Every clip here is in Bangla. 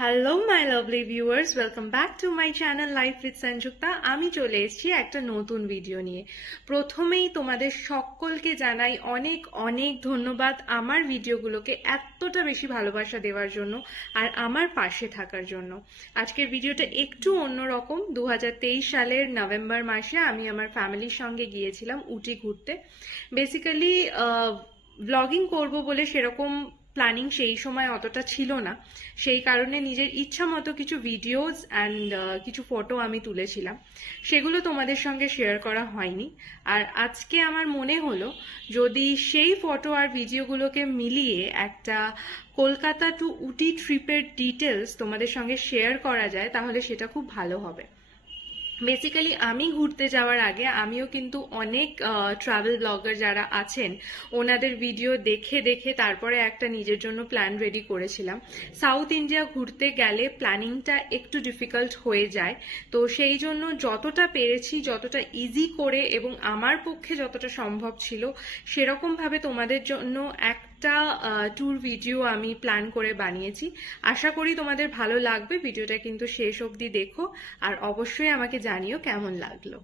Hello my lovely viewers, welcome back to my channel life with Sanjukta. আমি চলে এসেছি একটা নতুন ভিডিও নিয়ে। প্রথমেই তোমাদের সকলকে জানাই অনেক অনেক ধন্যবাদ আমার ভিডিওগুলোকে এতটা বেশি ভালোবাসা দেওয়ার জন্য আর আমার পাশে থাকার জন্য। আজকের ভিডিওটা একটু অন্যরকম। 2023 সালের নভেম্বর মাসে আমি আমার ফ্যামিলির সঙ্গে গিয়েছিলাম উটি ঘুরতে। বেসিক্যালি ব্লগিং করব বলে সেরকম প্ল্যানিং সেই সময় অতটা ছিল না, সেই কারণে নিজের ইচ্ছা মতো কিছু ভিডিওস অ্যান্ড কিছু ফটো আমি তুলেছিলাম, সেগুলো তোমাদের সঙ্গে শেয়ার করা হয়নি। আর আজকে আমার মনে হলো যদি সেই ফটো আর ভিডিওগুলোকে মিলিয়ে একটা কলকাতা টু উটি ট্রিপের ডিটেলস তোমাদের সঙ্গে শেয়ার করা যায় তাহলে সেটা খুব ভালো হবে। বেসিক্যালি আমি ঘুরতে যাওয়ার আগে আমিও কিন্তু অনেক ট্রাভেল ব্লগার যারা আছেন ওনাদের ভিডিও দেখে দেখে তারপরে একটা নিজের জন্য প্ল্যান রেডি করেছিলাম। সাউথ ইন্ডিয়া ঘুরতে গেলে প্ল্যানিংটা একটু ডিফিকাল্ট হয়ে যায়, তো সেই জন্য যতটা পেরেছি, যতটা ইজি করে এবং আমার পক্ষে যতটা সম্ভব ছিল সেরকমভাবে তোমাদের জন্য একটা ট্যুর ভিডিও আমি প্ল্যান করে বানিয়েছি। আশা করি তোমাদের ভালো লাগবে। ভিডিওটা কিন্তু শেষ অবধি দেখো আর অবশ্যই আমাকে জানিও কেমন লাগলো।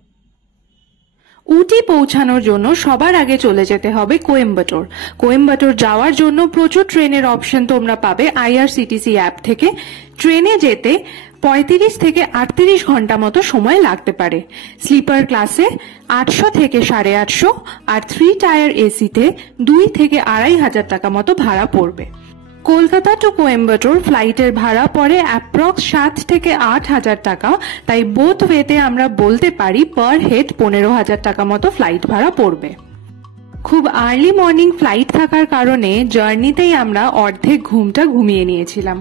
উটি পৌঁছানোর জন্য সবার আগে চলে যেতে হবে কোয়েম্বাটোর। কোয়েম্বাটোর যাওয়ার জন্য প্রচুর ট্রেনের অপশন তোমরা পাবে আইআরসিটিসি অ্যাপ থেকে। ট্রেনে যেতে 35 থেকে 38 ঘন্টা মতো সময় লাগতে পারে। স্লিপার ক্লাসে 800 থেকে 850 আর 3 টায়ার এসিতে 2 থেকে 2,500 টাকা মতো ভাড়া পড়বে। কলকাতা টু কোয়েম্বাটোর ফ্লাইটের ভাড়া পড়ে অ্যাপ্রক্স 7 থেকে 8,000 টাকা, তাই বোথ ওয়েতে আমরা বলতে পারি পার হেড 15,000 টাকা মতো ফ্লাইট ভাড়া পড়বে। খুব আর্লি মর্নিং ফ্লাইট থাকার কারণে জার্নিতেই আমরা অর্ধেক ঘুমটা ঘুমিয়ে নিয়েছিলাম।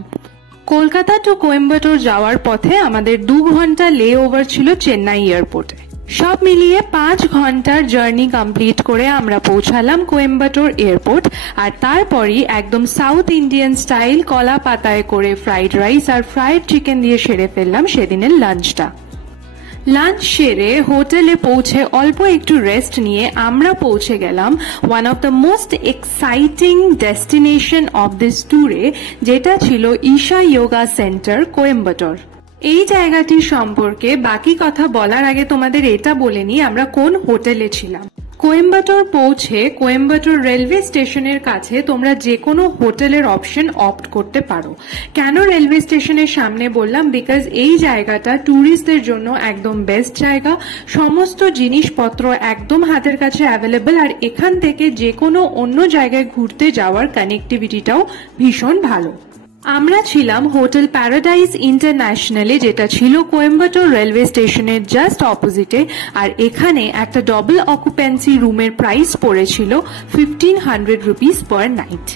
কলকাতা টু কোয়েম্বাটোর যাওয়ার পথে আমাদের 2 ঘন্টা লে ওভার ছিল চেন্নাই এয়ারপোর্টে। সব মিলিয়ে 5 ঘন্টার জার্নি কমপ্লিট করে আমরা পৌঁছালাম কোয়েম্বাটোর এয়ারপোর্ট। আর তারপরই একদম সাউথ ইন্ডিয়ান স্টাইল কলা পাতায় করে ফ্রাইড রাইস আর ফ্রাইড চিকেন দিয়ে সেরে ফেললাম সেদিনের লাঞ্চটা। লাঞ্চ সেরে হোটেলে পৌঁছে অল্প একটু রেস্ট নিয়ে আমরা পৌঁছে গেলাম one of the most exciting destination of this ট্যুরে, যেটা ছিল ঈশা যোগা সেন্টার কোয়েম্বাটোর। এই জায়গাটির সম্পর্কে বাকি কথা বলার আগে তোমাদের এটা বলে নিই আমরা কোন হোটেলে ছিলাম। কোয়েম্বাটোর পৌঁছে কোয়েম্বাটোর রেলওয়ে স্টেশনের কাছে তোমরা যে কোনো হোটেলের অপশন অপ্ট করতে পারো। কেন রেলওয়ে স্টেশনের সামনে বললাম, বিকজ এই জায়গাটা ট্যুরিস্টদের জন্য একদম বেস্ট জায়গা। সমস্ত জিনিসপত্র একদম হাতের কাছে অ্যাভেলেবল, আর এখান থেকে যে কোনো অন্য জায়গায় ঘুরতে যাওয়ার কানেক্টিভিটিটাও ভীষণ ভালো। আমরা ছিলাম হোটেল প্যারাডাইস ইন্টারন্যাশনালে, যেটা ছিল কোয়েম্বাটোর রেলওয়ে স্টেশনের জাস্ট অপোজিটে। আর এখানে একটা ডবল অকুপেন্সি রুমের প্রাইস পড়েছিল 1,500 rupees per night.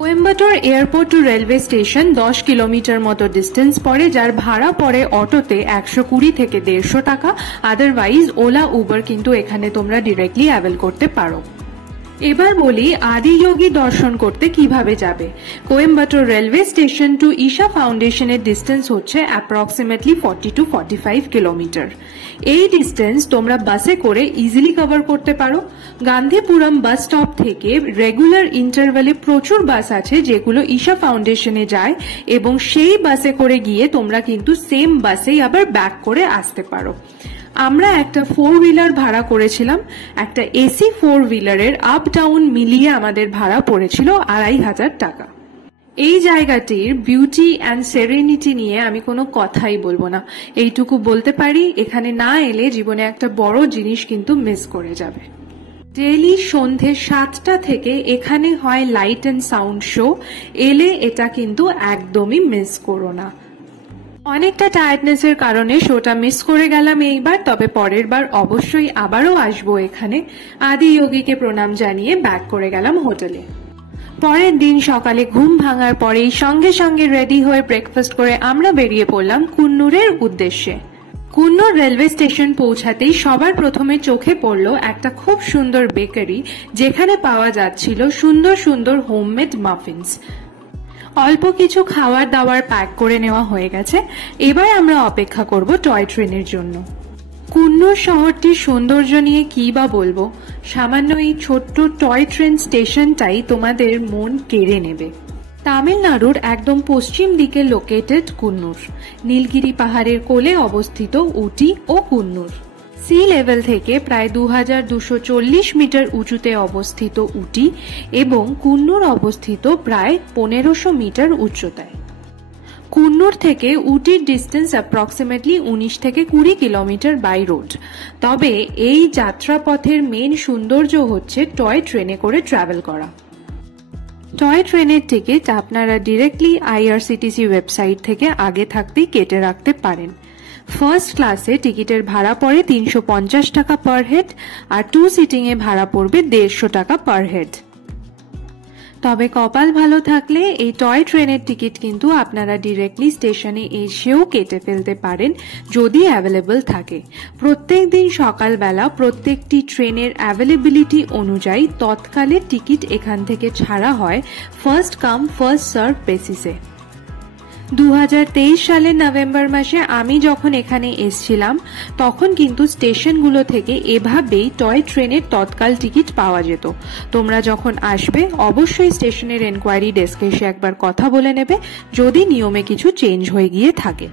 Coimbatore airport to railway station 10 kilometre মতো ডিস্টেন্স পড়ে, যার ভাড়া পড়ে অটোতে 120 থেকে 150 টাকা। আদারওয়াইজ ওলা উবার কিন্তু এখানে তোমরা ডিরেক্টলি অ্যাভেল করতে পারো। এবার বলি আদিযোগী দর্শন করতে কিভাবে যাবে। Coimbatore railway station to Isha ফাউন্ডেশনের ডিস্টেন্স হচ্ছে অ্যাপ্রক্সিমেটলি 40 to 45 কিলোমিটার। এই ডিস্টেন্স তোমরা বাসে করে ইজিলি কভার করতে পারো। গান্ধীপুরম বাস স্টপ থেকে রেগুলার ইন্টারভ্যালে প্রচুর বাস আছে যেগুলো ঈশা ফাউন্ডেশনে যায়, এবং সেই বাসে করে গিয়ে তোমরা কিন্তু সেম বাসেই আবার ব্যাক করে আসতে পারো। আমরা একটা 4 হুইলার ভাড়া করেছিলাম। একটা এসি 4 হুইলারের আপ ডাউন মিলিয়ে আমাদের ভাড়া পড়েছিল 2,500 টাকা। এই জায়গাটির বিউটি অ্যান্ড সেরেনিটি নিয়ে আমি কোনো কথাই বলবো না। এইটুকু বলতে পারি, এখানে না এলে জীবনে একটা বড় জিনিস কিন্তু মিস করে যাবে। ডেইলি সন্ধে 7টা থেকে এখানে হয় লাইট অ্যান্ড সাউন্ড শো। এলে এটা কিন্তু একদমই মিস করো না। অনেকটা টায়ার্ডনেসের কারণে শোটা মিস করে গেলাম এইবার, তবে পরের বার অবশ্যই আবারও আসবো এখানে। আদিযোগীকে প্রণাম জানিয়ে ব্যাক করে গেলাম হোটেলে। পরের দিন সকালে ঘুম ভাঙার পরেই সঙ্গে সঙ্গে রেডি হয়ে ব্রেকফাস্ট করে আমরা বেরিয়ে পড়লাম কুন্নুরের উদ্দেশ্যে। কুন্নুর রেলওয়ে স্টেশন পৌঁছাতেই সবার প্রথমে চোখে পড়ল একটা খুব সুন্দর বেকারি, যেখানে পাওয়া যাচ্ছিল সুন্দর সুন্দর হোমমেড মাফিনস। অল্প কিছু খাবার দাবার প্যাক করে নেওয়া হয়ে গেছে। এবার আমরা অপেক্ষা করব টয় ট্রেনের জন্য। কুন্নুর শহরটির সৌন্দর্য নিয়ে কি বা বলবো, সামান্য এই ছোট্ট টয় ট্রেন স্টেশনটাই তোমাদের মন কেড়ে নেবে। তামিলনাড়ুর একদম পশ্চিম দিকে লোকেটেড কুন্নুর, নীলগিরি পাহাড়ের কোলে অবস্থিত উটি ও কুন্নুর। সি লেভেল থেকে প্রায় 2240 মিটার উঁচুতে অবস্থিত উটি এবং কুন্নুর অবস্থিত প্রায় 1500 মিটার উচ্চতায়। কুন্নুর থেকে উটির ডিস্টেন্স অ্যাপ্রক্সিমেটলি 19 থেকে 20 কিলোমিটার বাই রোড। তবে এই যাত্রাপথের মেন সৌন্দর্য হচ্ছে টয় ট্রেনে করে ট্রাভেল করা। টয় ট্রেনের টিকিট আপনারা ডিরেক্টলি আইআরসিটিসি ওয়েবসাইট থেকে আগে থাকতেই কেটে রাখতে পারেন। ফার্স্ট ক্লাসে টিকিটের ভাড়া পড়ে 350 টাকা পার হেড আর 2 সিটিং এ ভাড়া পড়বে 150 টাকা পার হেড। তবে কপাল ভালো থাকলে এই টয় ট্রেনের টিকিট কিন্তু আপনারা ডিরেক্টলি স্টেশনে এসেও কেটে ফেলতে পারেন যদি অ্যাভেলেবল থাকে। প্রত্যেক দিন সকালবেলা প্রত্যেকটি ট্রেনের অ্যাভেলেবিলিটি অনুযায়ী তৎকালে টিকিট এখান থেকে ছাড়া হয় ফার্স্ট কাম ফার্স্ট সার্ভ বেসিসে। 2023 সালের নভেম্বর মাসে আমি যখন এখানে এসছিলাম তখন কিন্তু স্টেশনগুলো থেকে এভাবেই টয় ট্রেনের তৎকাল টিকিট পাওয়া যেত। তোমরা যখন আসবে অবশ্যই স্টেশনের এনকোয়ারি ডেস্কে এসে একবার কথা বলে নেবে যদি নিয়মে কিছু চেঞ্জ হয়ে গিয়ে থাকে।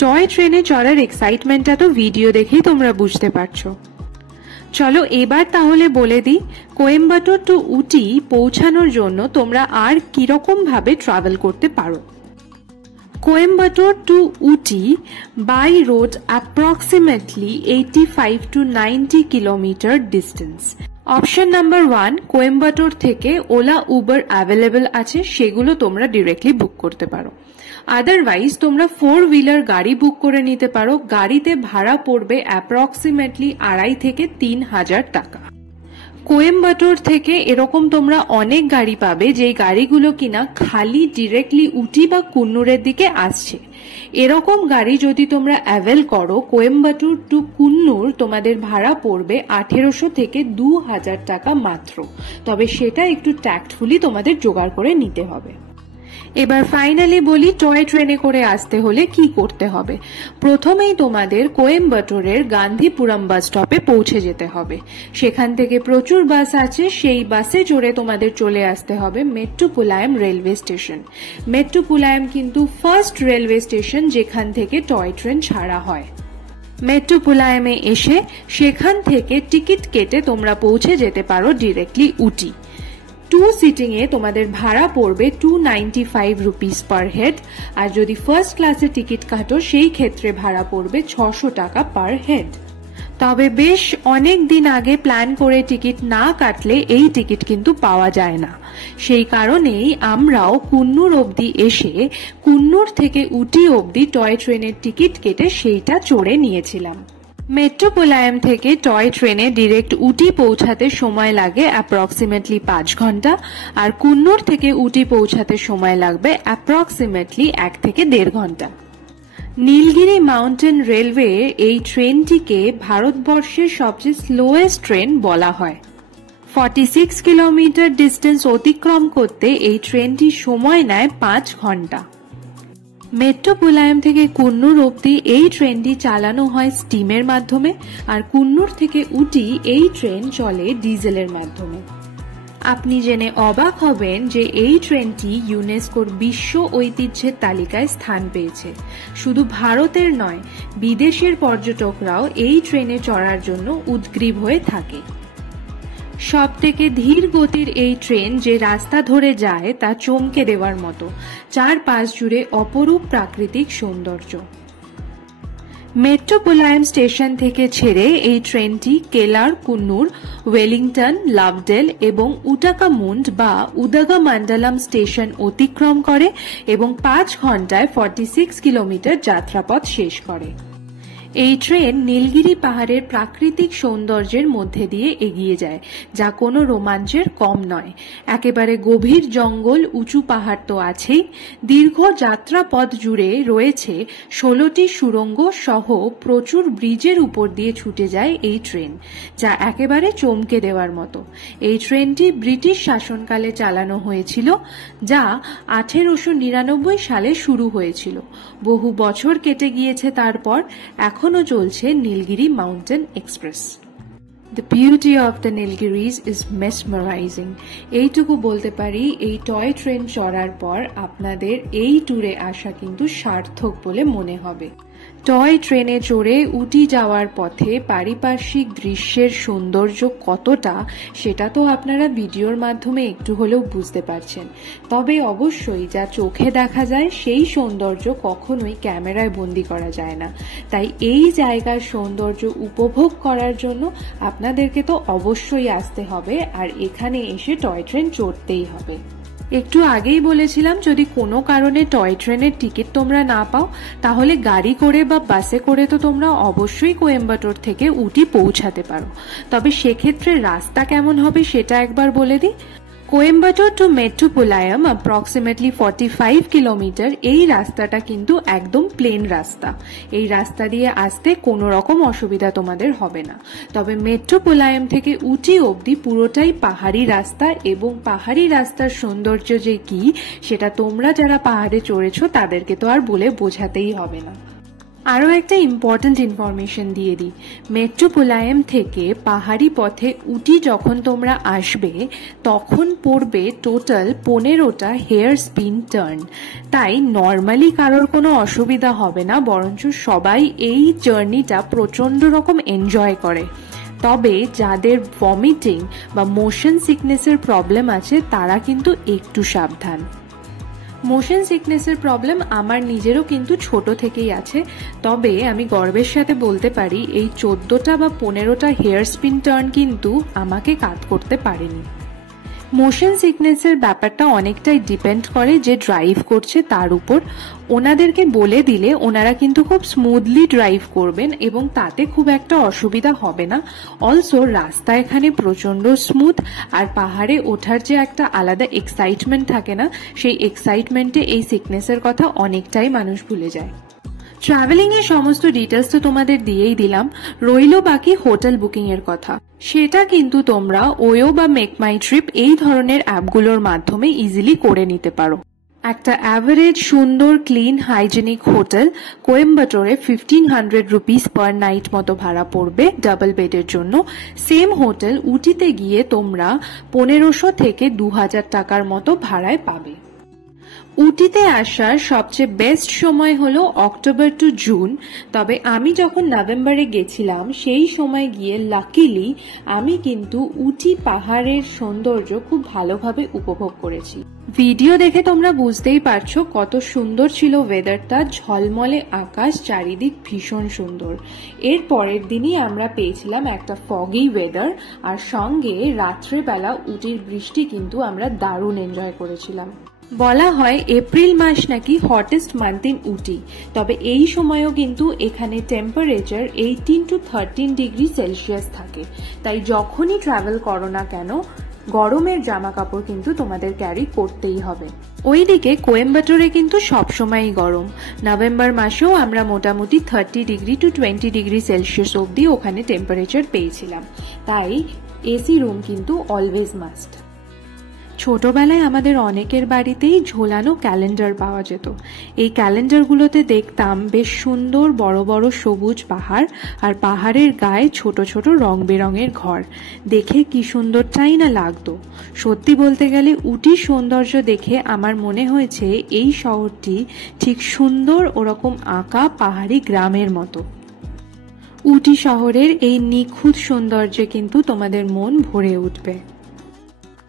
টয় ট্রেনে চড়ার এক্সাইটমেন্টটা তো ভিডিও দেখেই তোমরা বুঝতে পারছো। চলো এবার তাহলে বলে দিই কোয়েম্বাটোর টু উটি পৌঁছানোর জন্য তোমরা আর কিরকম ভাবে ট্রাভেল করতে পারো। Coimbatore to Uti by road approximately 85 to 90 kilometer distance. Option number 1, Coimbatore থেকে ওলা উবার অ্যাভেলেবল আছে, সেগুলো তোমরা ডিরেক্টলি বুক করতে পারো। আদারওয়াইজ তোমরা 4 হুইলার গাড়ি বুক করে নিতে পারো। গাড়িতে ভাড়া পড়বে অ্যাপ্রক্সিমেটলি 2,500 থেকে 3,000 টাকা। কোয়েম্বাটোর থেকে এরকম তোমরা অনেক গাড়ি পাবে যেই গাড়িগুলো কিনা খালি ডিরেক্টলি উটি বা কুন্নুরের দিকে আসছে। এরকম গাড়ি যদি তোমরা অ্যাভেল করো কোয়েম্বাটোর টু কুন্নুর তোমাদের ভাড়া পড়বে 1800 থেকে 2000 টাকা মাত্র। তবে সেটা একটু ট্যাক্টফুলি তোমাদের জোগাড় করে নিতে হবে। এবার ফাইনালি বলি টয় ট্রেনে করে আসতে হলে কি করতে হবে। প্রথমেই তোমাদের কোয়েম্বাটোরের গান্ধীপুরম বাস স্টপে পৌঁছে যেতে হবে। সেখান থেকে প্রচুর বাস আছে, সেই বাসে চড়ে তোমাদের চলে আসতে হবে মেট্টুপুলায়ম রেলওয়ে স্টেশন। মেট্টুপুলায়ম কিন্তু ফার্স্ট রেলওয়ে স্টেশন যেখান থেকে টয় ট্রেন ছাড়া হয়। মেট্টুপুলায়মে এসে সেখান থেকে টিকিট কেটে তোমরা পৌঁছে যেতে পারো ডিরেক্টলি উটি। 2 সিটিং এ তোমাদের ভাড়া পড়বে 295 রুপিস পার হেড, আর যদি ফার্স্ট ক্লাসে টিকিট কাটো সেই ক্ষেত্রে ভাড়া পড়বে 600 টাকা পার হেড। তবে বেশ অনেক দিন আগে প্ল্যান করে টিকিট না কাটলে এই টিকিট কিন্তু পাওয়া যায় না। সেই কারণেই আমরাও কুন্নুর অবধি এসে কুন্নুর থেকে উটি অবধি টয় ট্রেনের টিকিট কেটে সেইটা চড়ে নিয়েছিলাম। মেট্রোপোলায়ম থেকে টয় ট্রেনে ডিরেক্ট উটি পৌঁছাতে সময় লাগে অ্যাপ্রক্সিমেটলি 5 ঘন্টা, আর কুন্নুর থেকে উটি পৌঁছাতে সময় লাগবে অ্যাপ্রক্সিমেটলি 1 থেকে 1.5 ঘন্টা। নীলগিরি মাউন্টেন রেলওয়ে এই ট্রেনটিকে ভারতবর্ষের সবচেয়ে স্লোয়েস্ট ট্রেন বলা হয়। 46 কিলোমিটার ডিস্টেন্স অতিক্রম করতে এই ট্রেনটি সময় নেয় 5 ঘন্টা। মেট্রোপোলায়ম থেকে কুন্নুর অবধি এই ট্রেনটি চালানো হয় স্টিমের মাধ্যমে, আর কুন্নুর থেকে উটি এই ট্রেন চলে ডিজেলের মাধ্যমে। আপনি জেনে অবাক হবেন যে এই ট্রেনটি ইউনেস্কোর বিশ্ব ঐতিহ্যের তালিকায় স্থান পেয়েছে। শুধু ভারতের নয়, বিদেশের পর্যটকরাও এই ট্রেনে চড়ার জন্য উদগ্রীব হয়ে থাকে। সবথেকে ধীর গতির এই ট্রেন যে রাস্তা ধরে যায় তা চমকে দেওয়ার মতো। চারপাশ জুড়ে অপরূপ প্রাকৃতিক সৌন্দর্য। মেট্রোপোলায়ম স্টেশন থেকে ছেড়ে এই ট্রেনটি কেলার, কুন্নুর, ওয়েলিংটন, লাভডেল এবং উটাকামুন্ড বা উদাগামান্ডালাম স্টেশন অতিক্রম করে এবং 5 ঘন্টায় 46 কিলোমিটার যাত্রাপথ শেষ করে। এই ট্রেন নীলগিরি পাহাড়ের প্রাকৃতিক সৌন্দর্যের মধ্যে দিয়ে এগিয়ে যায়, যা কোনো রোমাঞ্চের কম নয়। একেবারে গভীর জঙ্গল, উঁচু পাহাড় তো আছেই, দীর্ঘ যাত্রাপথ জুড়ে রয়েছে 16টি সুড়ঙ্গ সহ প্রচুর ব্রিজের উপর দিয়ে ছুটে যায় এই ট্রেন, যা একেবারে চমকে দেওয়ার মতো। এই ট্রেনটি ব্রিটিশ শাসনকালে চালানো হয়েছিল, যা 1899 সালে শুরু হয়েছিল। বহু বছর কেটে গিয়েছে তারপর, এখনো চলছে Nilgiri mountain express. The beauty of the Nilgiris is mesmerizing. এইটুকু বলতে পারি, এই টয় ট্রেন চড়ার পর আপনাদের এই ট্যুরে আসা কিন্তু সার্থক বলে মনে হবে। টয় ট্রেনে চড়ে উটি যাওয়ার পথে পারিপার্শ্বিক দৃশ্যের সৌন্দর্য কতটা সেটা তো আপনারা ভিডিওর মাধ্যমে একটু হলেও বুঝতে পারছেন। তবে অবশ্যই যা চোখে দেখা যায় সেই সৌন্দর্য কখনোই ক্যামেরায় বন্দি করা যায় না। তাই এই জায়গার সৌন্দর্য উপভোগ করার জন্য আপনাদেরকে তো অবশ্যই আসতে হবে, আর এখানে এসে টয় ট্রেন চড়তেই হবে। একটু আগেই বলেছিলাম, যদি কোনো কারণে টয় ট্রেনের টিকিট তোমরা না পাও তাহলে গাড়ি করে বা বাসে করে তো তোমরা অবশ্যই কোয়েম্বাটোর থেকে উটি পৌঁছাতে পারো। তবে সেক্ষেত্রে রাস্তা কেমন হবে সেটা একবার বলে দিই। Coimbatore to Mettupalayam approximately 45 kilometre. এই রাস্তাটা কিন্তু একদম প্লেন রাস্তা। এই রাস্তা দিয়ে আসতে কোনো রকম অসুবিধা তোমাদের হবে না। তবে মেট্টুপালায়াম থেকে উটি অবধি পুরোটাই পাহাড়ি রাস্তা, এবং পাহাড়ি রাস্তার সৌন্দর্য যে কি সেটা তোমরা যারা পাহাড়ে চড়েছো তাদেরকে তো আর বলে বোঝাতেই হবে না। আরও একটা ইম্পর্ট্যান্ট ইনফরমেশন দিয়ে দিই, মেট্টুপালায়াম থেকে পাহাড়ি পথে উটি যখন তোমরা আসবে তখন পড়বে টোটাল 15টা হেয়ার স্পিন টার্ন। তাই নর্মালি কারোর কোনো অসুবিধা হবে না, বরঞ্চ সবাই এই জার্নিটা প্রচণ্ড রকম এনজয় করে। তবে যাদের ভমিটিং বা মোশন সিকনেসের প্রবলেম আছে তারা কিন্তু একটু সাবধান। মোশন সিকনেসের প্রবলেম আমার নিজেরও কিন্তু ছোট থেকেই আছে, তবে আমি গর্বের সাথে বলতে পারি এই 14টা বা 15টা হেয়ার স্পিন টার্ন কিন্তু আমাকে কাট করতে পারেনি। মোশন সিকনেসের ব্যাপারটা অনেকটাই ডিপেন্ড করে যে ড্রাইভ করছে তার উপর। ওনাদেরকে বলে দিলে ওনারা কিন্তু খুব স্মুথলি ড্রাইভ করবেন এবং তাতে খুব একটা অসুবিধা হবে না। অলসো রাস্তা এখানে প্রচন্ড স্মুথ, আর পাহাড়ে ওঠার যে একটা আলাদা এক্সাইটমেন্ট থাকে না, সেই এক্সাইটমেন্টে এই সিকনেসের কথা অনেকটাই মানুষ ভুলে যায়। ট্রাভেলিং এর সমস্ত ডিটেলস তো তোমাদের দিয়েই দিলাম, রইল বাকি হোটেল বুকিং এর কথা। সেটা কিন্তু তোমরা ওয়ো বা মেক মাই ট্রিপ এই ধরনের অ্যাপগুলোর মাধ্যমে ইজিলি করে নিতে পারো। একটা অ্যাভারেজ সুন্দর ক্লিন হাইজেনিক হোটেল কোয়েম্বাটোরে 1500 রুপিস পার নাইট মতো ভাড়া পড়বে ডাবল বেডের জন্য। সেম হোটেল উটিতে গিয়ে তোমরা 1500 থেকে 2000 টাকার মতো ভাড়ায় পাবে। উটিতে আসার সবচেয়ে বেস্ট সময় হলো অক্টোবর টু জুন, তবে আমি যখন নভেম্বরে গেছিলাম সেই সময় গিয়ে লাকিলি আমি কিন্তু উটি পাহাড়ের সৌন্দর্য খুব ভালোভাবে উপভোগ করেছি। ভিডিও দেখে তোমরা বুঝতেই পারছো কত সুন্দর ছিল ওয়েদারটা, ঝলমলে আকাশ, চারিদিক ভীষণ সুন্দর। এর পরের দিনই আমরা পেয়েছিলাম একটা ফগি ওয়েদার, আর সঙ্গে রাত্রেবেলা উটির বৃষ্টি কিন্তু আমরা দারুণ এনজয় করেছিলাম। বলা হয় এপ্রিল মাস নাকি হটেস্ট মান্থ ইন উটি, তবে এই সময়ও কিন্তু এখানে টেম্পারেচার 18 to 13 ডিগ্রি সেলসিয়াস থাকে। তাই যখনই ট্রাভেল করো না কেন গরমের জামা কাপড় কিন্তু তোমাদের ক্যারি করতেই হবে। ওইদিকে কোয়েম্বাটোরে কিন্তু সবসময়ই গরম। নভেম্বর মাসেও আমরা মোটামুটি 30 ডিগ্রি টু 20 ডিগ্রি সেলসিয়াস অবধি ওখানে টেম্পারেচার পেয়েছিলাম। তাই এসি রুম কিন্তু অলওয়েজ মাস্ট। ছোটবেলায় আমাদের অনেকের বাড়িতেই ঝোলানো ক্যালেন্ডার পাওয়া যেত। এই ক্যালেন্ডারগুলোতে দেখতাম বেশ সুন্দর বড় বড় সবুজ পাহাড়, আর পাহাড়ের গায়ে ছোট ছোট রং বেরঙের ঘর। দেখে কি সুন্দরটাই না লাগতো। সত্যি বলতে গেলে উটির সৌন্দর্য দেখে আমার মনে হয়েছে এই শহরটি ঠিক সুন্দর ওরকম আঁকা পাহাড়ি গ্রামের মতো। উটি শহরের এই নিখুঁত সৌন্দর্যে কিন্তু তোমাদের মন ভরে উঠবে।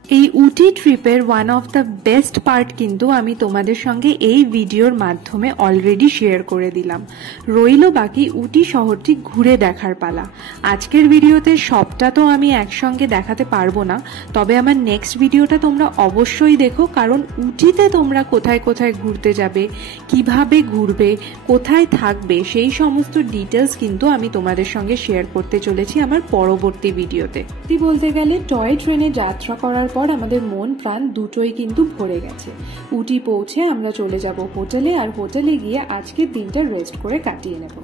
এই উটি ট্রিপের one of the best part কিন্তু আমি তোমাদের সঙ্গে এই ভিডিওর মাধ্যমে অলরেডি শেয়ার করে দিলাম। রইল বাকি উটি শহরটি ঘুরে দেখার পালা। আজকের ভিডিওতে সবটা তো আমি একসঙ্গে দেখাতে পারবো না, তবে আমার নেক্সট ভিডিওটা তোমরা অবশ্যই দেখো, কারণ উটিতে তোমরা কোথায় কোথায় ঘুরতে যাবে, কিভাবে ঘুরবে, কোথায় থাকবে, সেই সমস্ত ডিটেলস কিন্তু আমি তোমাদের সঙ্গে শেয়ার করতে চলেছি আমার পরবর্তী ভিডিওতে। বলতে গেলে টয় ট্রেনে যাত্রা করার পর আমাদের মন প্রাণ দুটোই কিন্তু ভরে গেছে। উটি পৌঁছে আমরা চলে যাব হোটেলে, আর হোটেলে গিয়ে আজকের দিনটা রেস্ট করে কাটিয়ে নেব।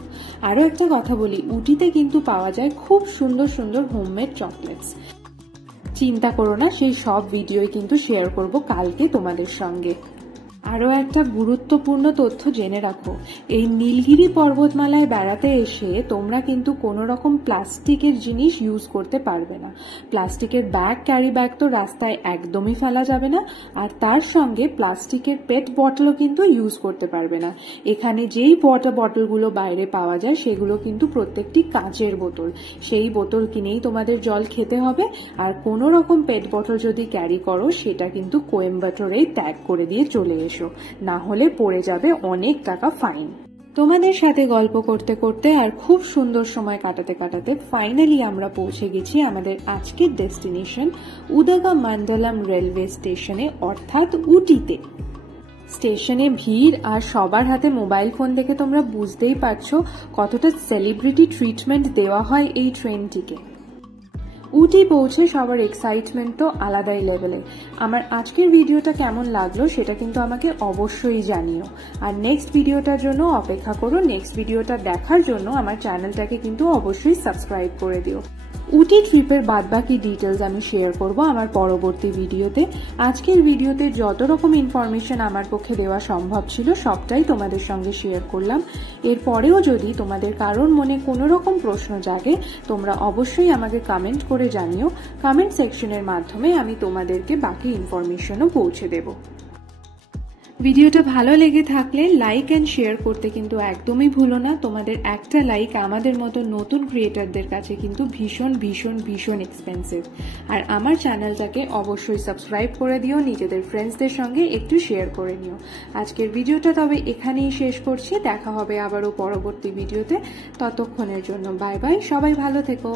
আরো একটা কথা বলি, উটিতে কিন্তু পাওয়া যায় খুব সুন্দর সুন্দর হোমমেড চকলেটস। চিন্তা করো না, সেই সব ভিডিওই কিন্তু শেয়ার করব কালকে তোমাদের সঙ্গে। আরও একটা গুরুত্বপূর্ণ তথ্য জেনে রাখো, এই নীলগিরি পর্বতমালায় বেড়াতে এসে তোমরা কিন্তু কোনো রকম প্লাস্টিকের জিনিস ইউজ করতে পারবে না। প্লাস্টিকের ব্যাগ, ক্যারি ব্যাগ তো রাস্তায় একদমই ফেলা যাবে না, আর তার সঙ্গে প্লাস্টিকের পেট বটলও কিন্তু ইউজ করতে পারবে না। এখানে যেই ওয়াটার বটলগুলো বাইরে পাওয়া যায় সেগুলো কিন্তু প্রত্যেকটি কাঁচের বোতল, সেই বোতল কিনেই তোমাদের জল খেতে হবে। আর কোনো রকম পেট বটল যদি ক্যারি করো সেটা কিন্তু কোয়েম্বাটোরেই ত্যাগ করে দিয়ে চলে এসো, না হলে পড়ে যাবে অনেক টাকা ফাইন। তোমাদের সাথে গল্প করতে করতে আর খুব সুন্দর সময় কাটাতে কাটাতে ফাইনালি আমরা পৌঁছে গেছি আমাদের আজকের ডেস্টিনেশন উদাগামান্ডালাম রেলওয়ে স্টেশনে, অর্থাৎ উটিতে। স্টেশনে ভিড় আর সবার হাতে মোবাইল ফোন দেখে তোমরা বুঝতেই পারছো কতটা সেলিব্রিটি ট্রিটমেন্ট দেওয়া হয় এই ট্রেনটিকে। উটি পৌঁছে সবার এক্সাইটমেন্ট তো আলাদাই লেভেলের। আমার আজকের ভিডিওটা কেমন লাগলো সেটা কিন্তু আমাকে অবশ্যই জানিও, আর নেক্সট ভিডিওটার জন্য অপেক্ষা করো। নেক্সট ভিডিওটা দেখার জন্য আমার চ্যানেলটাকে কিন্তু অবশ্যই সাবস্ক্রাইব করে দিও। উটি ট্রিপের বাদবাকি ডিটেলস আমি শেয়ার করব আমার পরবর্তী ভিডিওতে। আজকের ভিডিওতে যত রকম ইনফরমেশন আমার পক্ষে দেওয়া সম্ভব ছিল সবটাই তোমাদের সঙ্গে শেয়ার করলাম। এরপরেও যদি তোমাদের কারোর মনে কোনো রকম প্রশ্ন জাগে তোমরা অবশ্যই আমাকে কমেন্ট করে জানিও। কমেন্ট সেকশনের মাধ্যমে আমি তোমাদেরকে বাকি ইনফরমেশনও পৌঁছে দেব। ভিডিওটা ভালো লেগে থাকলে লাইক অ্যান্ড শেয়ার করতে কিন্তু একদমই ভুলো না। তোমাদের একটা লাইক আমাদের মতো নতুন ক্রিয়েটারদের কাছে কিন্তু ভীষণ ভীষণ ভীষণ এক্সপেন্সিভ। আর আমার চ্যানেলটাকে অবশ্যই সাবস্ক্রাইব করে দিও, নিজেদের ফ্রেন্ডসদের সঙ্গে একটু শেয়ার করে নিও। আজকের ভিডিওটা তবে এখানেই শেষ করছি, দেখা হবে আবারও পরবর্তী ভিডিওতে। ততক্ষণের জন্য বাই বাই, সবাই ভালো থেকো।